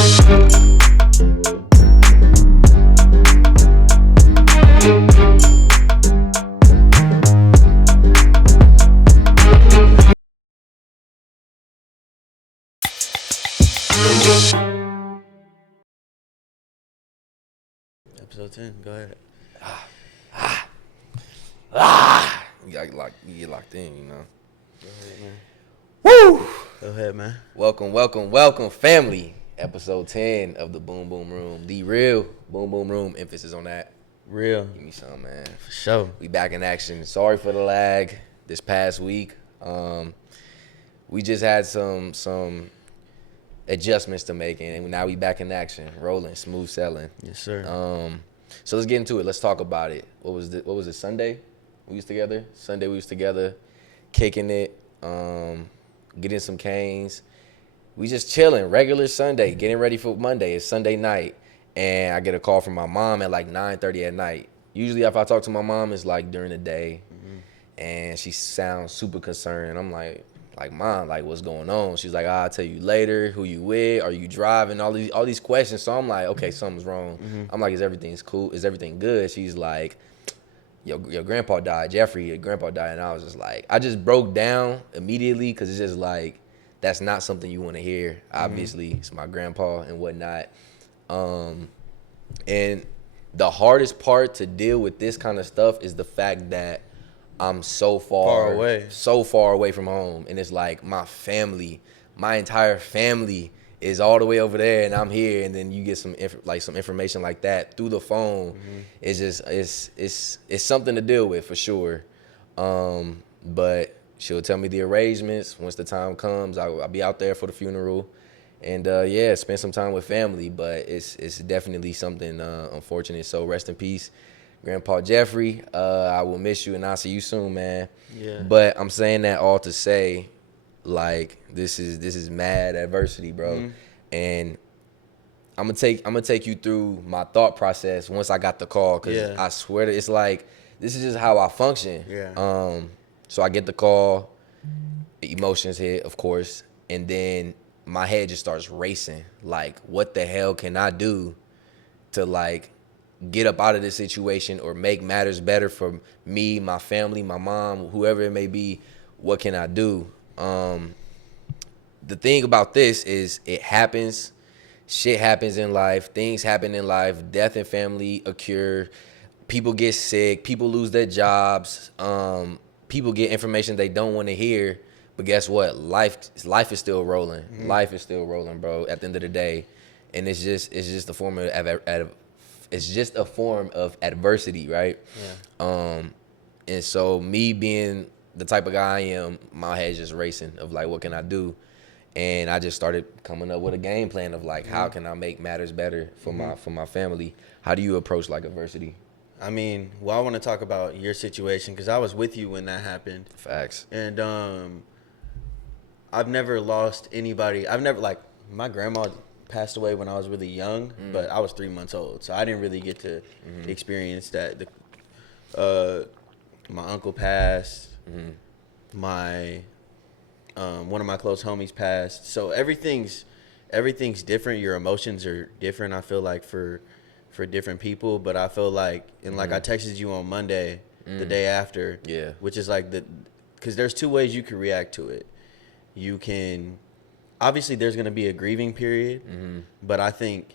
Episode 10, go ahead. You get locked in, you know. Go ahead, man. Woo! Go ahead, man. Welcome, family. Episode 10 of the Boom Boom Room. The real Boom Boom Room. Emphasis on that. Real. Give me some, man. For sure. We back in action. Sorry for the lag this past week. We just had some adjustments to make, and now we back in action. Rolling, smooth selling. Yes, sir. So let's get into it. Let's talk about it. What was it? Sunday we was together. Sunday we was together, kicking it, getting some canes. We just chilling. Regular Sunday, getting ready for Monday. It's Sunday night, and I get a call from my mom at like 9:30 at night. Usually, if I talk to my mom, it's like during the day, and she sounds super concerned. I'm like, Mom, like, what's going on? She's like, I'll tell you later. Who you with? Are you driving? All these questions. So I'm like, okay, something's wrong. I'm like, is everything cool? Is everything good? She's like, your grandpa died. Jeffrey, your grandpa died. And I was just like, I just broke down immediately because it's just like, that's not something you want to hear. Obviously, it's my grandpa and whatnot. And the hardest part to deal with this kind of stuff is the fact that I'm so far away from home, and it's like my entire family is all the way over there, and I'm here, and then you get some information like that through the phone. It's just it's something to deal with for sure. But she'll tell me the arrangements once the time comes. I'll be out there for the funeral, and spend some time with family. But it's definitely something unfortunate. So rest in peace, Grandpa Jeffrey. I will miss you, and I'll see you soon, man. Yeah. But I'm saying that all to say, like, this is mad adversity, bro. And I'm gonna take you through my thought process once I got the call, because I swear that it's like, this is just how I function. Yeah. So I get the call, emotions hit, of course, and then my head just starts racing. Like, what the hell can I do to, like, get up out of this situation or make matters better for me, my family, my mom, whoever it may be? What can I do? The thing about this is, it happens. Shit happens in life. Things happen in life. Death and family occur. People get sick. People lose their jobs. People get information they don't want to hear. But guess what? Life is still rolling. Life is still rolling, bro, at the end of the day. And it's just a form of adversity, right? Yeah. And so me being the type of guy I am, my head's just racing of like, what can I do? And I just started coming up with a game plan of like, how can I make matters better for my family? How do you approach like adversity? I mean, well, I want to talk about your situation because I was with you when that happened. Facts. And I've never lost anybody. My grandma passed away when I was really young, but I was 3 months old, so I didn't really get to experience that. My uncle passed. My one of my close homies passed. So everything's different. Your emotions are different, I feel like, for different people. But I feel like, and like I texted you on Monday, the day after, which is like because there's two ways you can react to it. You can, obviously there's going to be a grieving period, but I think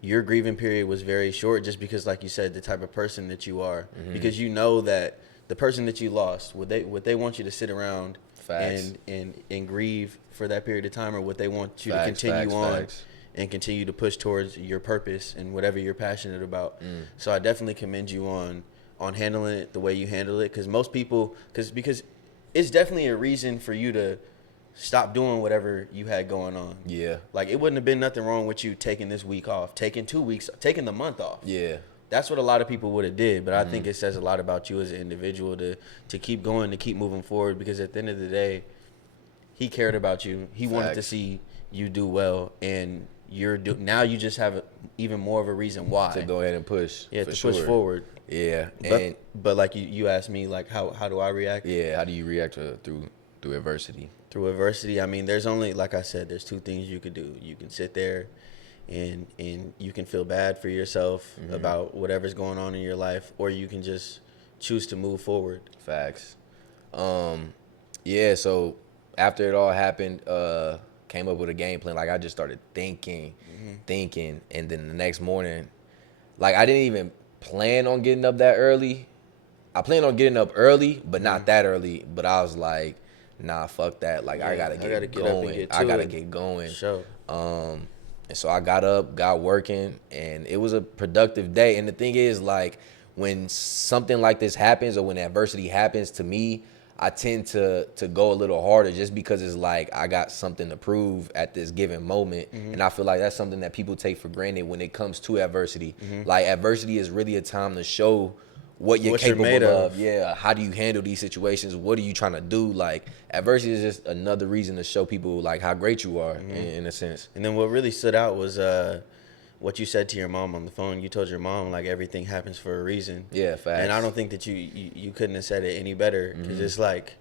your grieving period was very short just because, like you said, the type of person that you are, because you know that the person that you lost, would they want you to sit around and grieve for that period of time, or would they want you to continue on and continue to push towards your purpose and whatever you're passionate about? So I definitely commend you on handling it the way you handle it, because most people, because it's definitely a reason for you to stop doing whatever you had going on. Yeah. Like, it wouldn't have been nothing wrong with you taking this week off, taking 2 weeks, taking the month off. Yeah. That's what a lot of people would have did, but I think it says a lot about you as an individual to keep going, to keep moving forward, because at the end of the day, he cared about you. He wanted to see you do well, and now you just have even more of a reason why to go ahead and push. Yeah, to push forward. Yeah. But like you asked me, like, how do I react? Yeah, how do you react through adversity? Through adversity, I mean, there's only, like I said, there's two things you could do. You can sit there and you can feel bad for yourself about whatever's going on in your life, or you can just choose to move forward. Facts. Yeah, so after it all happened, came up with a game plan. Like, I just started thinking, and then the next morning, like, I didn't even plan on getting up that early. I planned on getting up early, but not that early. But I was like, nah, fuck that. Like, I gotta get get up and going. get I to gotta it. get going. Sure. And so I got up, got working, and it was a productive day. And the thing is, like, when something like this happens or when adversity happens to me, I tend to go a little harder just because it's like I got something to prove at this given moment. And I feel like that's something that people take for granted when it comes to adversity. Like, adversity is really a time to show what you're capable made of. of. Yeah, how do you handle these situations? What are you trying to do? Like, adversity is just another reason to show people, like, how great you are in a sense. And then what really stood out was what you said to your mom on the phone. You told your mom, like, everything happens for a reason. Yeah, facts. And I don't think that you couldn't have said it any better, because it's like,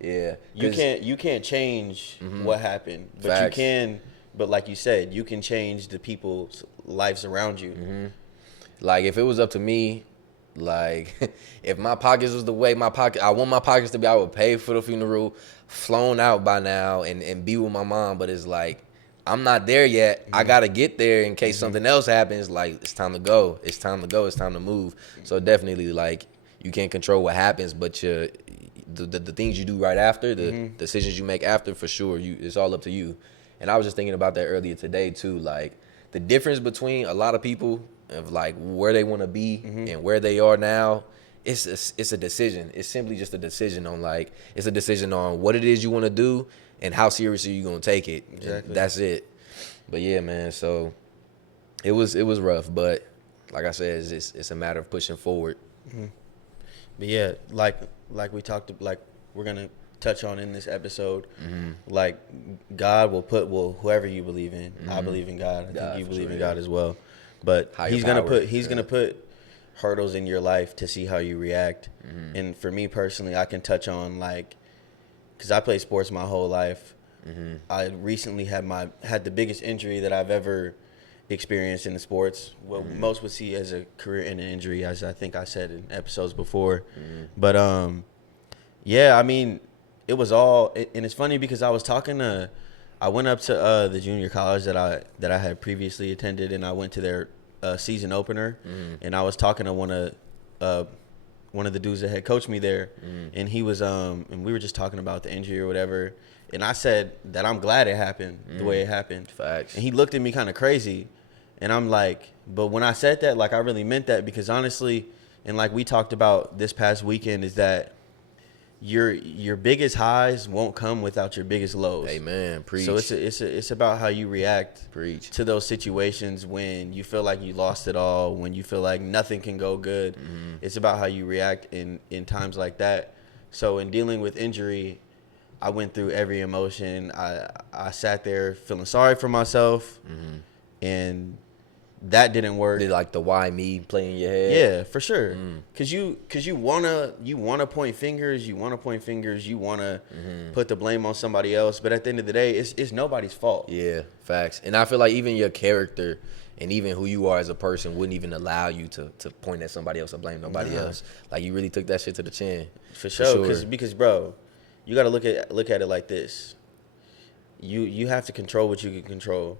Yeah, you can't change what happened, but Facts. you can. But like you said, you can change the people's lives around you. like, if it was up to me, like, if my pockets was the way I want my pockets to be, I would pay for the funeral, flown out by now, and be with my mom. But it's like, I'm not there yet. I gotta get there in case something else happens. Like, it's time to go. It's time to go. It's time to move. So definitely, like, you can't control what happens, but the things you do right after, the decisions you make after, for sure, it's all up to you. And I was just thinking about that earlier today too. Like, the difference between a lot of people of, like, where they want to be and where they are now, it's a decision. It's simply just a decision on, like, it's a decision on what it is you want to do and how seriously you gonna take it. Exactly. That's it. But yeah, man. So it was rough, but like I said, it's a matter of pushing forward. But yeah, like we talked, like we're gonna touch on in this episode, like God will put whoever you believe in. I believe in God. I God, think you for believe sure, in yeah. God as well. But Higher he's gonna power, put hurdles in your life to see how you react. And for me personally, I can touch on, like, because I played sports my whole life. I recently had the biggest injury that I've ever experienced in the sports. What most would see as a career-ending injury, as I think I said in episodes before. But yeah, I mean, it was all, and it's funny because I went up to the junior college that I had previously attended, and I went to their season opener, and I was talking to one of the dudes that had coached me there, and he was and we were just talking about the injury or whatever, and I said that I'm glad it happened the way it happened. Facts. And he looked at me kind of crazy, and I'm like, but when I said that, like, I really meant that, because honestly, and like we talked about this past weekend, is that your biggest highs won't come without your biggest lows. Amen. Preach. So it's about how you react Preach. to those situations when you feel like you lost it all, when you feel like nothing can go good. It's about how you react in times like that. So in dealing with injury, I went through every emotion. I sat there feeling sorry for myself, and that didn't work. Did, like, the why me play in your head? Yeah, for sure. Cause you wanna point fingers. You wanna put the blame on somebody else. But at the end of the day, it's nobody's fault. Yeah, facts. And I feel like even your character and even who you are as a person wouldn't even allow you to point at somebody else or blame nobody else. Like, you really took that shit to the chin. For sure. Because bro, you gotta look at it like this. You have to control what you can control.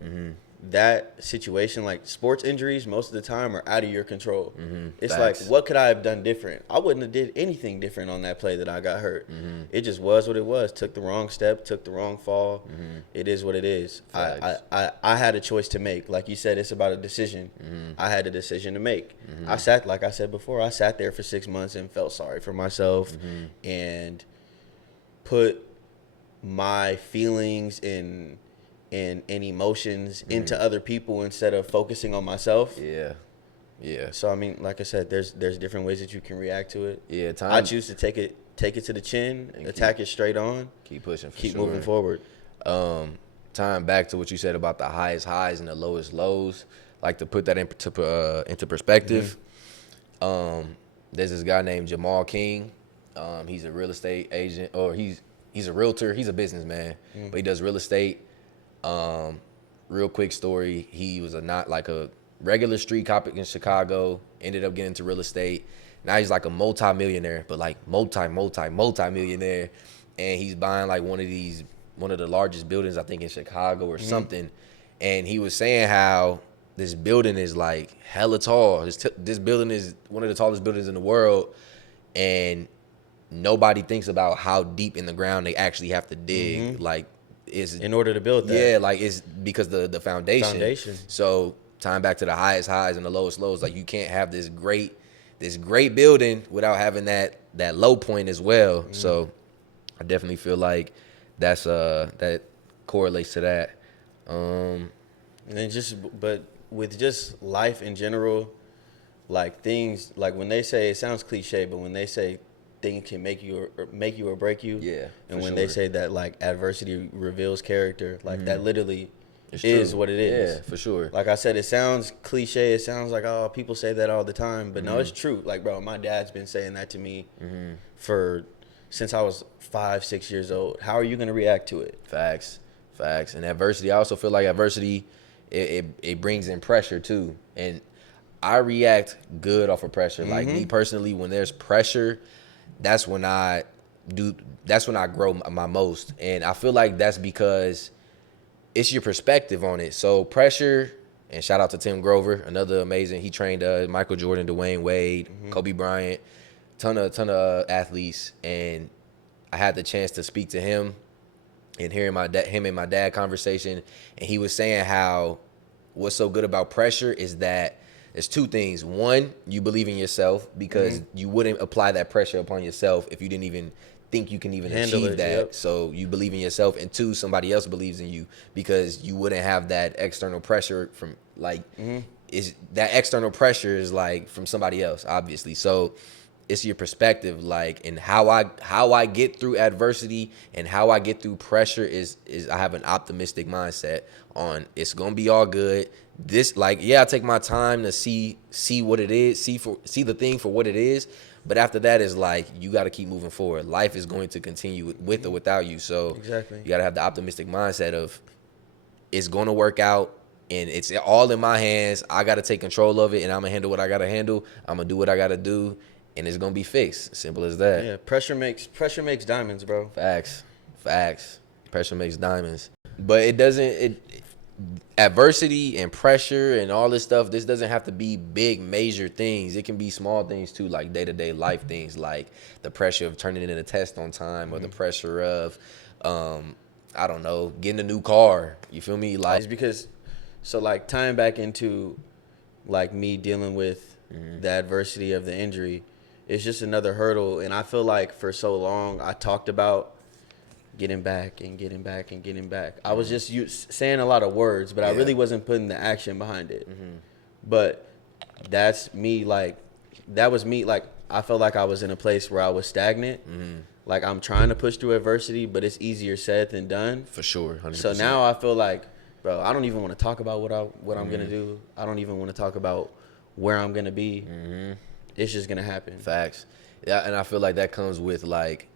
That situation, like sports injuries, most of the time are out of your control. It's Facts. like, what could I have done different? I wouldn't have did anything different on that play that I got hurt. It just was what it was. Took the wrong step, took the wrong fall. It is what it is. I had a choice to make. Like you said, it's about a decision. I had a decision to make. Like I said before, I sat there for 6 months and felt sorry for myself and put my feelings and emotions into other people instead of focusing on myself. Yeah. So I mean, like I said, there's different ways that you can react to it. Yeah, I choose to take it to the chin, attack it straight on, Keep pushing. keep moving forward. Tying back to what you said about the highest highs and the lowest lows, like, to put that into perspective. There's this guy named Jamal King. He's a real estate agent, or he's he's a realtor. He's a businessman, but he does real estate. Real quick story. He was not like a regular street cop in Chicago. Ended up getting into real estate. Now he's like a multi-millionaire, but like multi-millionaire. And he's buying like one of the largest buildings, I think, in Chicago or something. And he was saying how this building is like hella tall. This building is one of the tallest buildings in the world. And nobody thinks about how deep in the ground they actually have to dig. Like, is in order to build that. Yeah, like it's because the foundation. So tying back to the highest highs and the lowest lows, like you can't have this great building without having that low point as well. So I definitely feel like that correlates to that. And then but with just life in general, like things, like when they say, it sounds cliche, but when they say things can make you or break you, Yeah, and when sure. they say that like adversity reveals character, like that literally It's is true. what it is. Yeah, for sure. Like I said, it sounds cliche. It sounds like, oh, people say that all the time, but no, it's true. Like, bro, my dad's been saying that to me since I was 5-6 years old. How are you gonna react to it? Facts. And adversity, I also feel like adversity, it brings in pressure too. And I react good off of pressure. Like me personally, when there's pressure, that's when I grow my most. And I feel like that's because it's your perspective on it. So pressure, and shout out to Tim Grover, another amazing. He trained Michael Jordan, Dwayne Wade, Kobe Bryant, ton of athletes, and I had the chance to speak to him and hearing him and my dad conversation, and he was saying how what's so good about pressure is that there's two things. One, you believe in yourself because you wouldn't apply that pressure upon yourself if you didn't even think you can even Handle achieve it, that. yep. So you believe in yourself, and two, somebody else believes in you because you wouldn't have that external pressure from like is that external pressure is like from somebody else, obviously. So it's your perspective, like, and how I get through adversity and how I get through pressure is I have an optimistic mindset on it's gonna be all good. This, like, yeah, I take my time to see what it is, see the thing for what it is. But after that is like you got to keep moving forward. Life is going to continue with or without you. So Exactly. you got to have the optimistic mindset of it's going to work out and it's all in my hands. I got to take control of it and I'm gonna handle what I got to handle. I'm gonna do what I got to do. And it's gonna be fixed. Simple as that. Yeah, pressure makes diamonds, bro. Facts. Pressure makes diamonds. But it doesn't. Adversity and pressure and all this stuff. This doesn't have to be big, major things. It can be small things too, like day-to-day life things, like the pressure of turning in a test on time, or the pressure of, I don't know, getting a new car. You feel me? Like, It's because, so like tying back into like me dealing with the adversity of the injury, it's just another hurdle. And I feel like for so long I talked about getting back and getting back and getting back. I was just saying a lot of words, but I really wasn't putting the action behind it. But that's me, like, that was me, like, I felt like I was in a place where I was stagnant. Like, I'm trying to push through adversity, but it's easier said than done. for sure, 100%. So now I feel like, bro, I don't even want to talk about what I'm gonna do. I don't even want to talk about where I'm gonna be. It's just gonna happen. Facts. Yeah, and I feel like that comes with, like,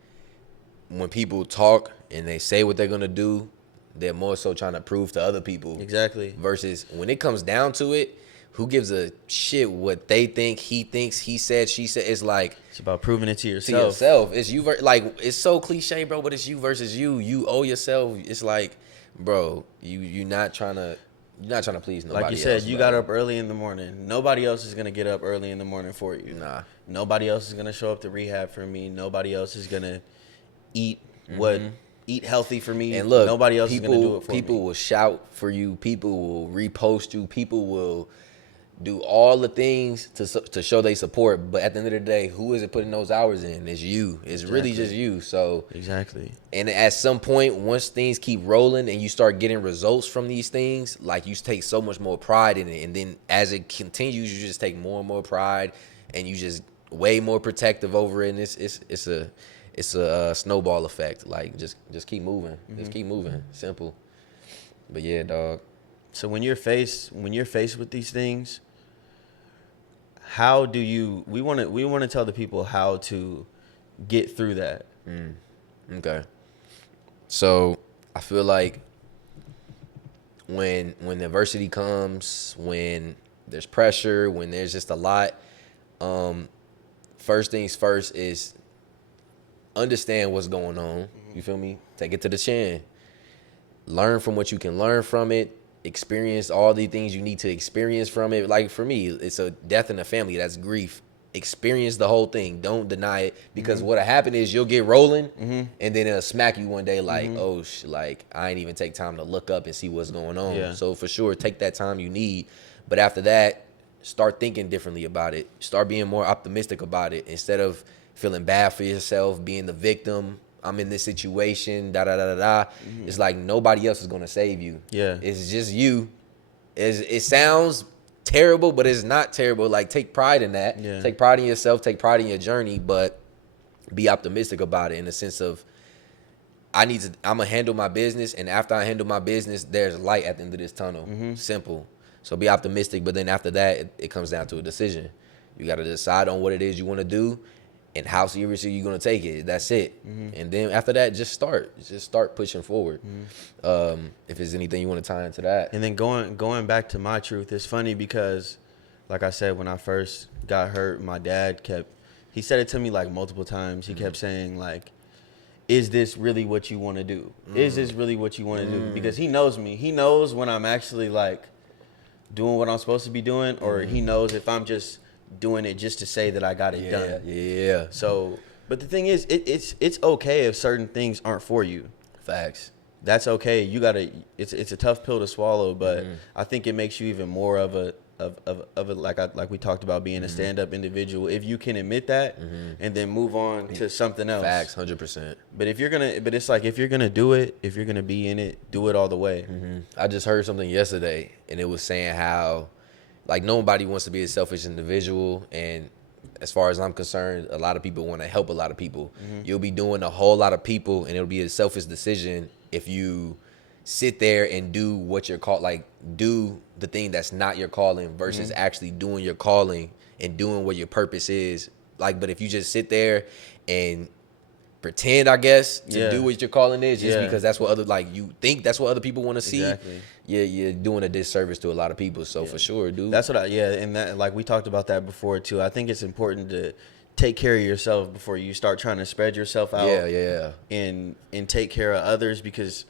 when people talk and they say what they're gonna do, they're more so trying to prove to other people. Exactly. Versus when it comes down to it, who gives a shit what they think, he thinks, he said, she said? It's like, It's about proving it to to yourself. yourself. It's you. Like, it's so cliche, bro, but it's you versus you. You owe yourself. It's like, bro, you're not trying to please nobody Like you said, else, you bro. got up early in the morning. Nobody else is gonna get up early in the morning for you. Nah. Nobody else is gonna show up to rehab for me. Nobody else is gonna eat healthy for me. And look, nobody else is gonna do it for people me. will shout for you. People will repost you. People will do all the things to show they support. But at the end of the day, who is it putting those hours in? It's you. It's really just you. So Exactly. and at some point, once things keep rolling and you start getting results from these things, like, you take so much more pride in it. And then as it continues, you just take more and more pride, and you just way more protective over it. And it's a snowball effect. Like, just keep moving. Just keep moving. Simple. But yeah, dog. So when you're faced with these things, how do you? We want to tell the people how to get through that. Okay. So I feel like when adversity comes, when there's pressure, when there's just a lot, first things first is understand what's going on. You feel me? Take it to the chin. Learn from what you can learn from it. Experience all the things you need to experience from it. Like for me, it's a death in the family. That's grief. Experience the whole thing. Don't deny it, because what'll happen is you'll get rolling, and then it'll smack you one day like, oh, like I ain't even take time to look up and see what's going on. Yeah. So for sure, take that time you need. But after that, start thinking differently about it. Start being more optimistic about it instead of feeling bad for yourself, being the victim. I'm in this situation, da da da da da. It's like nobody else is gonna save you. Yeah. It's just you. It sounds terrible, but it's not terrible. Like, take pride in that. Yeah. Take pride in yourself. Take pride in your journey, but be optimistic about it in the sense of I'm gonna handle my business, and after I handle my business, there's light at the end of this tunnel. Simple. So be optimistic, but then after that, it comes down to a decision. You got to decide on what it is you want to do and how seriously you're going to take it. That's it. And then after that, just start pushing forward. If there's anything you want to tie into that. And then going back to my truth, it's funny because, like I said, when I first got hurt, my dad he said it to me like multiple times. He kept saying like, is this really what you want to do? Is this really what you want to do? Because he knows me. He knows when I'm actually like doing what I'm supposed to be doing, or he knows if I'm just doing it just to say that I got it done. Yeah. So, but the thing is, it's okay if certain things aren't for you. Facts. That's okay. You gotta. It's a tough pill to swallow, but I think it makes you even more of a like we talked about, being a stand-up individual. If you can admit that and then move on to something else. Facts, 100%. But it's like if you're gonna do it, if you're gonna be in it, do it all the way. I just heard something yesterday, and it was saying how, like, nobody wants to be a selfish individual, and as far as I'm concerned, a lot of people want to help a lot of people. You'll be doing a whole lot of people, and it'll be a selfish decision if you sit there and do what you're called, like do the thing that's not your calling versus actually doing your calling and doing what your purpose is. Like, but if you just sit there and pretend, I guess, to do what your calling is just because that's what you think that's what other people want to see. Exactly. Yeah, you're doing a disservice to a lot of people. So for sure, dude. That's what and that, like we talked about that before too. I think it's important to take care of yourself before you start trying to spread yourself out. Yeah. And take care of others, because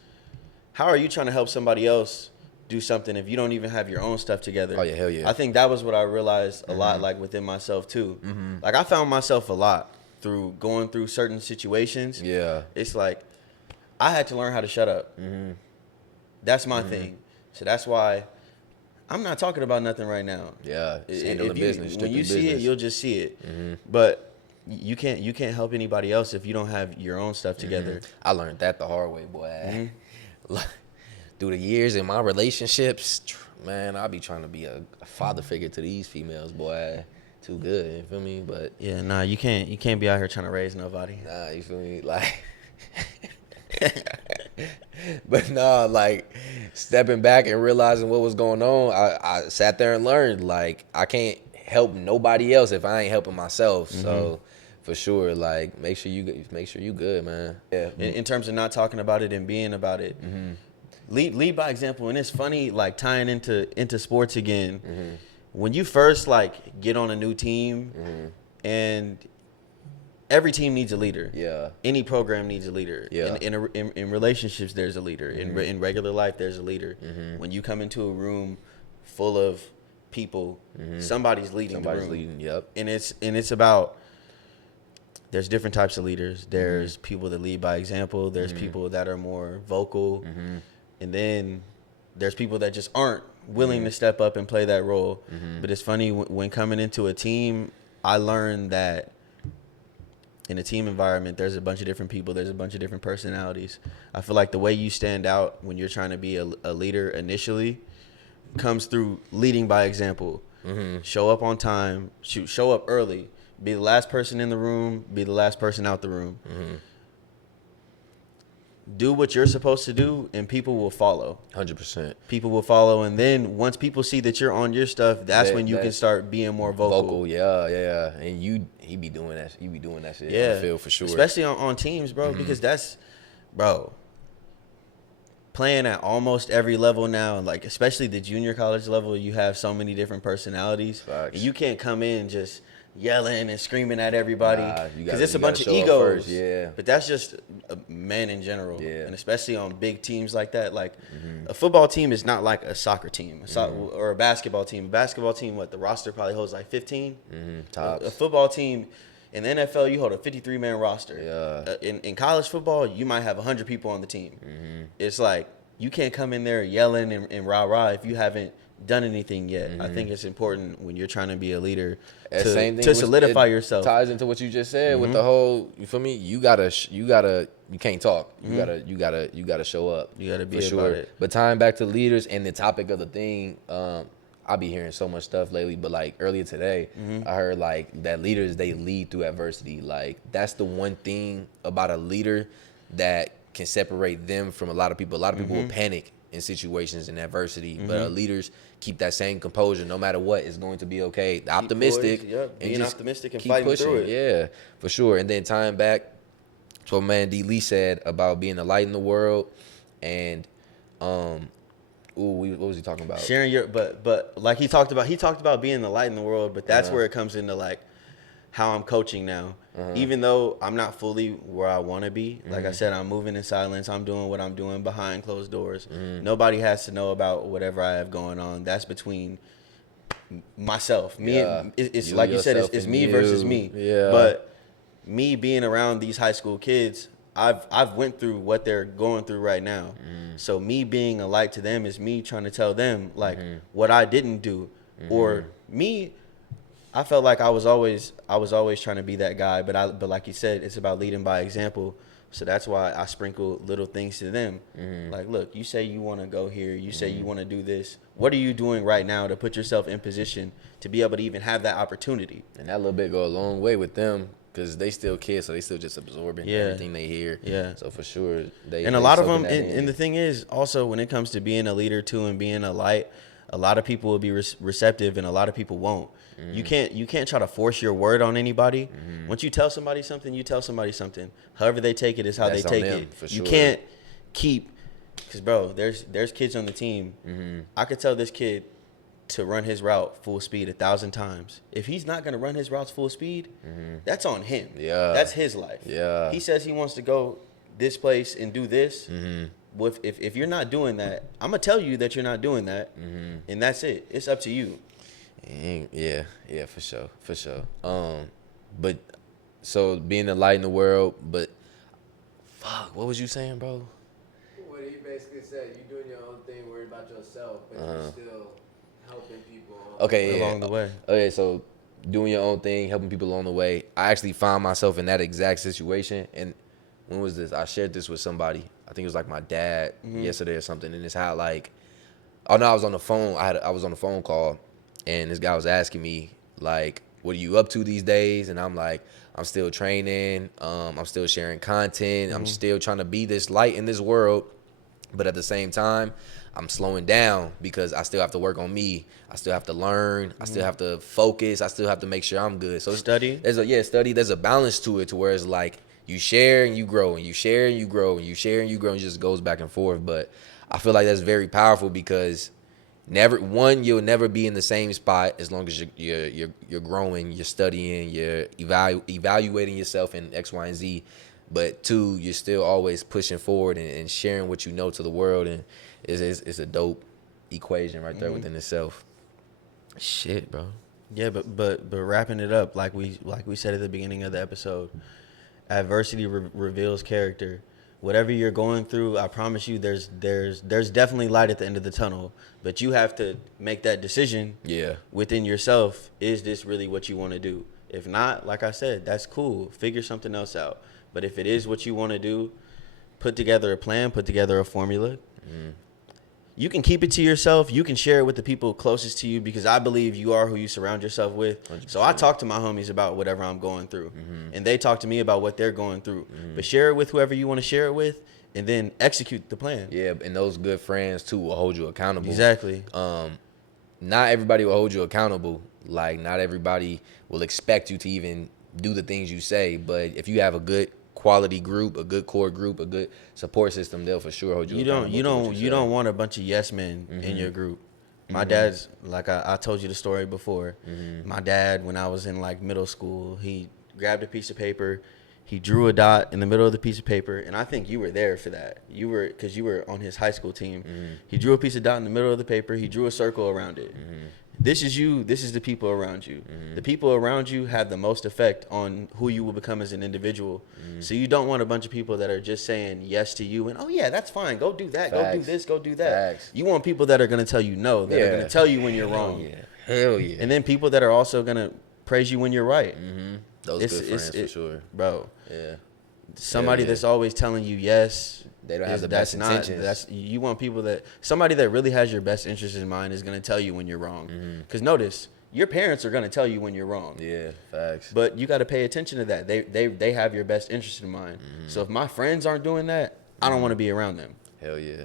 how are you trying to help somebody else do something if you don't even have your own stuff together? Oh yeah, hell yeah. I think that was what I realized a lot, like within myself too. Like I found myself a lot through going through certain situations. Yeah. It's like I had to learn how to shut up. That's my thing. So that's why I'm not talking about nothing right now. Yeah. Just handling business. When you see it, business. you'll just see it. But you can't help anybody else if you don't have your own stuff together. I learned that the hard way, boy. Through the years in my relationships, man, I be trying to be a father figure to these females, boy. Too good, you feel me? But yeah, nah, you can't be out here trying to raise nobody. Nah, you feel me? Like, but nah, like stepping back and realizing what was going on, I sat there and learned, like, I can't help nobody else if I ain't helping myself. So for sure, like, make sure you good, man. Yeah. In terms of not talking about it and being about it, lead by example. And it's funny, like tying into sports again. When you first like get on a new team, and every team needs a leader. Yeah. Any program needs a leader. Yeah. In relationships, there's a leader. In regular life, there's a leader. When you come into a room full of people, somebody's leading the room. Yep. And it's about, there's different types of leaders. There's people that lead by example. There's people that are more vocal. And then there's people that just aren't willing to step up and play that role. But it's funny, when coming into a team, I learned that in a team environment, there's a bunch of different people. There's a bunch of different personalities. I feel like the way you stand out when you're trying to be a leader initially comes through leading by example. Show up on time. Show up early. Be the last person in the room. Be the last person out the room. Do what you're supposed to do, and people will follow. 100%. People will follow, and then once people see that you're on your stuff, that's when you can start being more vocal. Yeah. And he be doing that. You be doing that shit. Yeah, I feel for sure. Especially on teams, bro, because that's, bro. playing at almost every level now, like especially the junior college level, you have so many different personalities. Facts. And you can't come in just yelling and screaming at everybody Nah, because it's a you bunch gotta of show up egos. first, yeah. But that's just men in general, Yeah. and especially on big teams like that. Like a football team is not like a soccer team or a basketball team. A basketball team, what the roster probably holds like 15. Tops. A football team. In the NFL, you hold a 53-man roster. Yeah. In college football, you might have 100 people on the team. It's like you can't come in there yelling and rah-rah if you haven't done anything yet. I think it's important when you're trying to be a leader to solidify yourself. Ties into what you just said with the whole. You feel me? You can't talk. You gotta show up. You gotta be for about sure. it. But tying back to leaders and the topic of the thing, I be hearing so much stuff lately. But like earlier today, I heard like that leaders, they lead through adversity. Like that's the one thing about a leader that can separate them from a lot of people. A lot of people will panic in situations in adversity, but leaders keep that same composure no matter what. It's going to be okay. Optimistic, being just optimistic and keep fighting pushing. through it. Yeah, for sure. And then tying back to what man D. Lee said about being a light in the world, and what was he talking about? Sharing your but like he talked about being the light in the world, but that's where it comes into like how I'm coaching now. Even though I'm not fully where I want to be, like I said, I'm moving in silence. I'm doing what I'm doing behind closed doors. Nobody has to know about whatever I have going on. That's between myself. It's You, like you said, it's yourself, me and versus you. me. Yeah. But me being around these high school kids, I've went through what they're going through right now. So me being a light to them is me trying to tell them like what I didn't do, or me. I felt like I was always trying to be that guy, but like you said, it's about leading by example. So that's why I sprinkle little things to them. Like, look, you say you want to go here, you say you want to do this. What are you doing right now to put yourself in position to be able to even have that opportunity? And that little bit go a long way with them because they still kids, so they still just absorbing everything they hear. Yeah. So for sure, And a lot of them, and the thing is, also when it comes to being a leader too and being a light, a lot of people will be receptive and a lot of people won't. You can't try to force your word on anybody. Once you tell somebody something, you tell somebody something. However they take it is how That's they take on them, it. for You sure. can't keep, because bro, there's kids on the team. I could tell this kid to run his route full speed 1,000 times. If he's not gonna run his routes full speed, that's on him. Yeah. That's his life. Yeah. He says he wants to go this place and do this. Well, if you're not doing that, I'm gonna tell you that you're not doing that, and that's it. It's up to you. Yeah, for sure. But so being a light in the world, but fuck, what was you saying, bro? What he basically said, you doing your own thing, worried about yourself, but you're still helping people Along the way. Okay, so doing your own thing, helping people along the way. I actually found myself in that exact situation. And when was this? I shared this with somebody. I think it was like my dad yesterday or something. And it's how like, oh no, I was on the phone. I was on a phone call, and this guy was asking me like, what are you up to these days? And I'm like, I'm still training. I'm still sharing content. I'm still trying to be this light in this world. But at the same time, I'm slowing down because I still have to work on me. I still have to learn. I still have to focus. I still have to make sure I'm good. So Study. Study. There's a balance to it to where it's like you share and you grow, and you share and you grow, and you share and you grow, and it just goes back and forth. But I feel like that's very powerful because you'll never be in the same spot as long as you're growing, you're studying, you're evaluating yourself in X, Y, and Z. But two, you're still always pushing forward and sharing what you know to the world, and it's a dope equation right there within itself. Shit, bro. Yeah, but wrapping it up like we said at the beginning of the episode, adversity reveals character. Whatever you're going through, I promise you, there's definitely light at the end of the tunnel. But you have to make that decision within yourself. Is this really what you want to do? If not, like I said, that's cool. Figure something else out. But if it is what you want to do, put together a plan, put together a formula. You can keep it to yourself. You can share it with the people closest to you because I believe you are who you surround yourself with. 100%. So I talk to my homies about whatever I'm going through, and they talk to me about what they're going through. But share it with whoever you want to share it with, and then execute the plan. Yeah, and those good friends too will hold you accountable. Exactly. Not everybody will hold you accountable. Like not everybody will expect you to even do the things you say. But if you have a good quality group, a good core group, a good support system, they'll for sure hold you. You don't accountable to what you say. don't want a bunch of yes men in your group. My dad's like I told you the story before. My dad, when I was in like middle school, he grabbed a piece of paper, he drew a dot in the middle of the piece of paper, and I think you were there for that. You were because you were on his high school team. He drew a piece of dot in the middle of the paper. He drew a circle around it. This is you. This is the people around you. The people around you have the most effect on who you will become as an individual. So you don't want a bunch of people that are just saying yes to you and, oh, yeah, that's fine. Go do that. Go do Facts. this. Go do that. Facts. You want people that are going to tell you no, that are going Yeah. to tell you when you're wrong. Hell yeah. And then people that are also going to praise you when you're right. Those good friends for sure. Bro, Yeah. somebody yeah. that's always telling you yes. They don't have the best intentions. You want people that, somebody that really has your best interest in mind is going to tell you when you're wrong. Because notice, your parents are going to tell you when you're wrong. Yeah, facts. But you got to pay attention to that. They have your best interest in mind. So if my friends aren't doing that, I don't want to be around them. Hell yeah.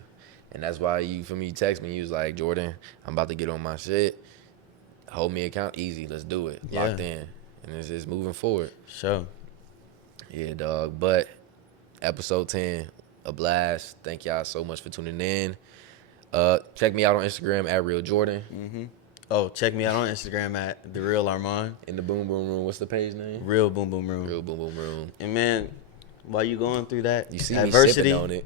And that's why you text me, you was like, Jordan, I'm about to get on my shit. Hold me account. Easy. Let's do it. Yeah. Locked in. And it's just moving forward. So, Yeah, dog. But episode 10, a blast. Thank y'all so much for tuning in. Check me out on Instagram at Real Jordan. oh, check me out on Instagram at The Real Armand. In the Boom Boom Room. What's the page name? Real Boom Boom Room. Real Boom Boom Room. And man, while you going through that You see adversity, me sipping on it.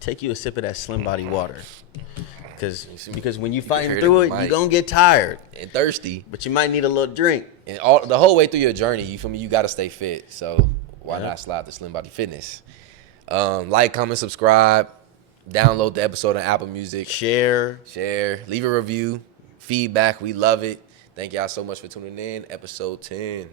take you a sip of that Slim Body water. Because when you hear fighting it through in it, the you're mic. going to get tired. And thirsty. But you might need a little drink. And the whole way through your journey, you feel me? You got to stay fit. So why not slide to Slim Body Fitness? Like, comment, subscribe. Download the episode on Apple Music. Share. Leave a review. Feedback. We love it. Thank y'all so much for tuning in. Episode 10.